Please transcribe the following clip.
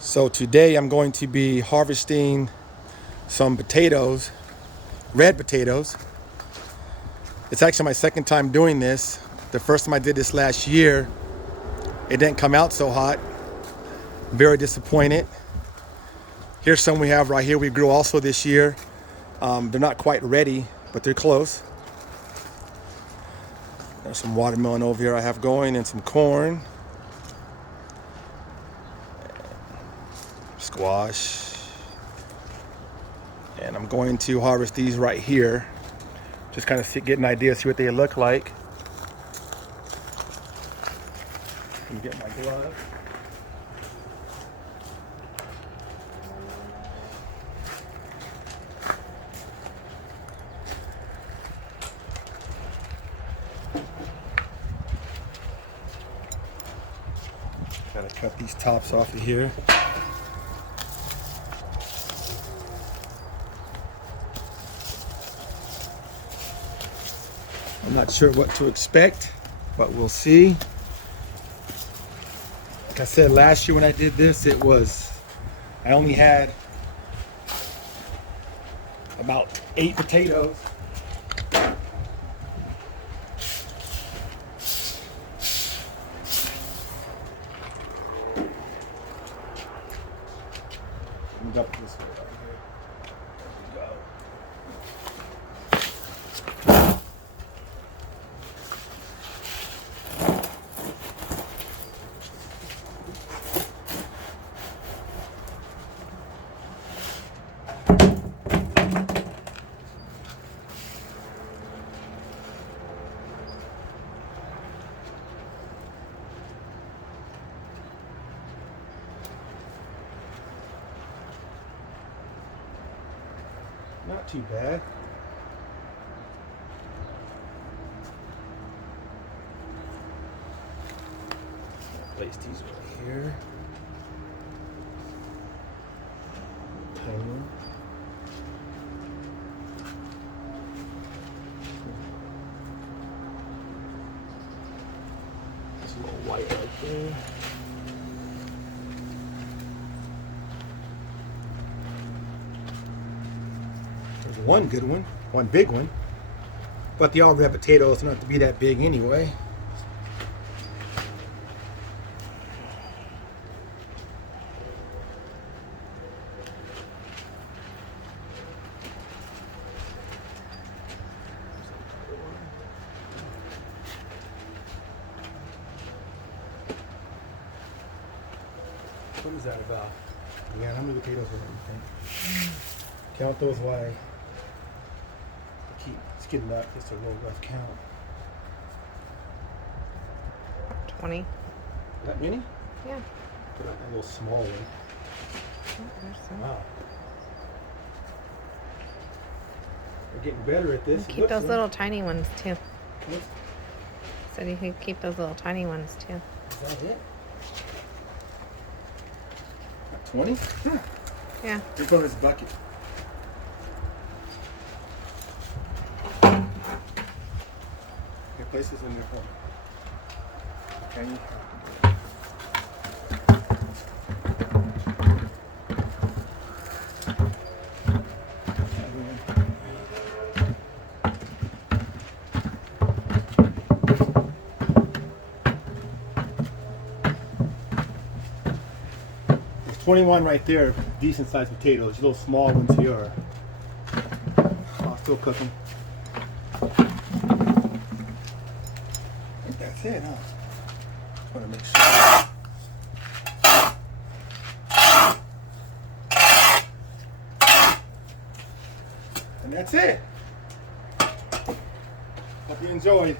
So today I'm going to be harvesting some potatoes, red potatoes. It's actually my second time doing this. The first time I did this last year, it didn't come out so hot. Very disappointed. Here's some we have right here. We grew also this year. They're not quite ready, but they're close. There's some watermelon over here I have going and some corn. Squash. And I'm going to harvest these right here. Just kind of get an idea, see what they look like. Let me get my glove. Gotta cut these tops off of here. I'm not sure what to expect, but we'll see. Like I said, last year when I did this, I only had about 8 potatoes. Move up this way right here. There we go. Not too bad. Place these right here. Tiny one. There's a little white right there. There's one good one, one big one, but the all red potatoes don't have to be that big anyway. What is that about? Yeah, how many potatoes are there, you think? Count those while I keep skidding up. Just a real rough count. 20. That many? Yeah. Put out that little small one. Oh, there's some. Wow. We're getting better at this. Keep those little tiny ones too. What? Said you could keep those little tiny ones too. Is that it? 20? Yeah. Let's go to this bucket. Your place is in there for me. Can you? 21 right there, decent sized potatoes. Little small ones here are still cooking. I think that's it, huh? Just want to make sure. And that's it. Hope you enjoyed.